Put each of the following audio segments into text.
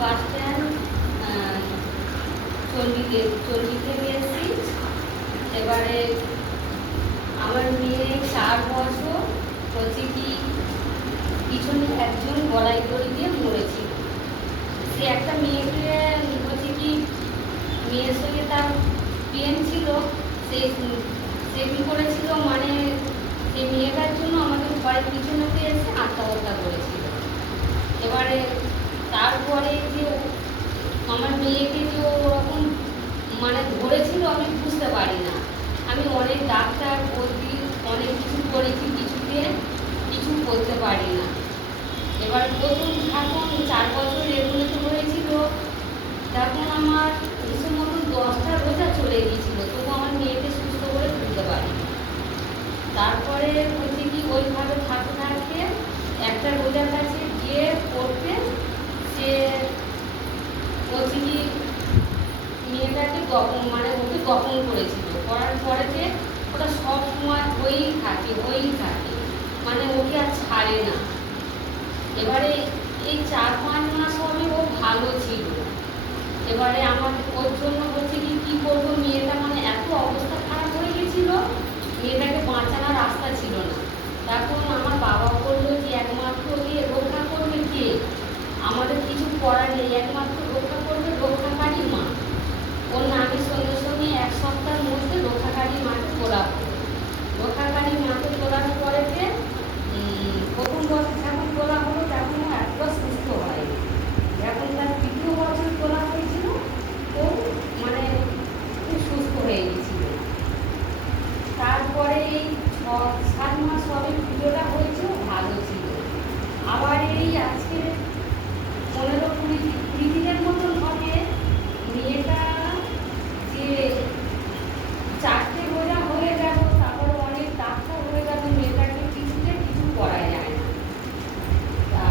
Bus stand চণ্ডীতে গিয়েছি। এবারে আমার মেয়ে 4 বছর হচ্ছে কি পিছনে একজন গলায় দড়ি দিয়ে মরেছিল। সে একটা মেয়েকে হচ্ছে কি মেয়ের সঙ্গে তার প্রেম ছিল, সে কী করেছিল মানে সেই মেয়েটার জন্য আমাদের ঘরের পিছনেতে এসে আত্মহত্যা করেছিল। এবারে তারপরে যে আমার মেয়েকে যে ওরকম মানে ধরেছিল আমি বুঝতে পারি না। আমি অনেক ডাক্তার বলছি, অনেক কিছু করেছি, কিছুতে কিছু করতে পারি না। এবার প্রথম যখন 4 বছর এগুলোতে হয়েছিল তখন আমার হিসেব মতন 10টা রোজা চলে গিয়েছিল, তবু আমার মেয়েকে সুস্থ করে তুলতে পারি। তারপরে হচ্ছে কি ওইভাবে থাকতে থাকতে একটা রোজার কাছে গিয়ে পড়তে সে হচ্ছে কি মেয়েটাকে মানে ওকে দপন করেছিল। করার পরেতে ওটা সব সময় হয়েই থাকে মানে ওকে আর ছাড়ে না। এবারে এই 4-5 মাস হবে ও ভালো ছিল। এবারে আমার ওর জন্য হচ্ছে কি কী করবো, মেয়েটা মানে এত অবস্থা খারাপ হয়ে গেছিলো, মেয়েটাকে বাঁচানোর রাস্তা ছিল না। তখন আমার বাবা বললো যে একমাত্র ওকে রক্ষা করবে কে, আমাদের কিছু করার নেই, একমাত্র রক্ষা করবে রক্ষাকারী মা। ওর নামের সঙ্গে সঙ্গে 1 সপ্তাহের মধ্যে রক্ষাকারী মাকে তোলা হলো। রক্ষাকারী মাকে তোলার পরেতে প্রথম বছর যখন তোলা হলো তখন ও একবার সুস্থ হয়। যখন তার 2য় বছর তোলা হয়েছিল ও মানে খুব সুস্থ হয়ে গেছিল। তারপরে এই 6-7 মাস হবে পুজোটা হয়েছে, ভালো ছিল। আবার এই আজকে 15-20 দিনের মতন হবে মেয়েটা যে 4টে রোজা হয়ে গেল, তারপরে অনেক ডাক্তার হয়ে গেল, মেয়েটাকে কিছুতে কিছু করা যায় না। তা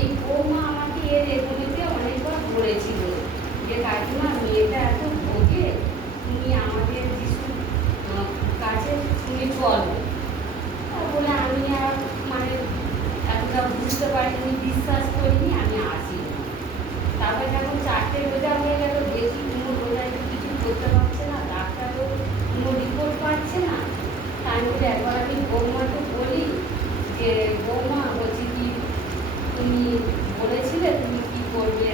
এই বৌমা আমাকে এর এগুলিতে অনেকবার বলেছিল যে কাকিমা মেয়েটা এত ভোগে, তুমি আমাদের কিছু কাছে শুনে চলো। বলে আমি আর মানে এতটা বুঝতে পারিনি, বিশ্বাস করিনি, আমি আসি। তারপরে যখন 4টে রোজা হয়ে গেল, দেখি কোনো রোজায় কিছু করতে পারছে না, ডাক্তারও কোনো রিপোর্ট পাচ্ছে না। তাই বলে একবার আমি বৌমাকে বলি যে বৌমা বলছি কি তুমি বলেছিলে তুমি কি করবে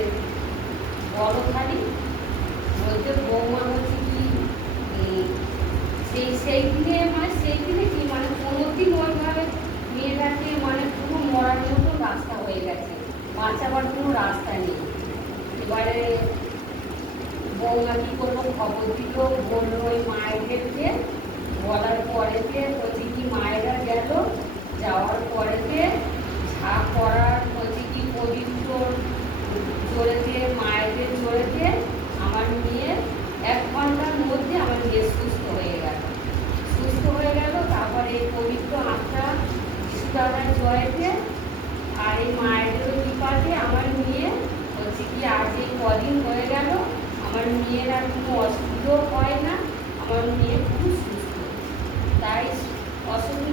বলো খালি। বলতে বৌমা হচ্ছে কি সেই দিনে কি মানে কোনোদিন ওইভাবে মেয়েটাকে মানে পুরো মরার মতো রাস্তা হয়ে গেছে, বাঁচাবার কোনো রাস্তা নেই। এবারে বৌমা কী করবো খবর দিল, বললো ওই মায়েদেরকে, বলার পরেতে হচ্ছে কি মায়েরা গেল, যাওয়ার পরেতে ঝা করার হচ্ছে কি পবিত্র জোরেতে মায়েদের জোরেতে আমার মেয়ে 1 ঘন্টার মধ্যে আমার মেয়ে সুস্থ হয়ে গেল। তারপরে এই পবিত্র আত্মা যিশুদাদার জয়েতে আর এই মায়েদেরও কৃপাতে আমার মেয়ে হচ্ছে কি আজ এই কদিন হয়ে গেল আমার মেয়ের আর কোনো অসুবিধাও হয় না, আমার মেয়ে খুব সুস্থ। তাই অসংখ্য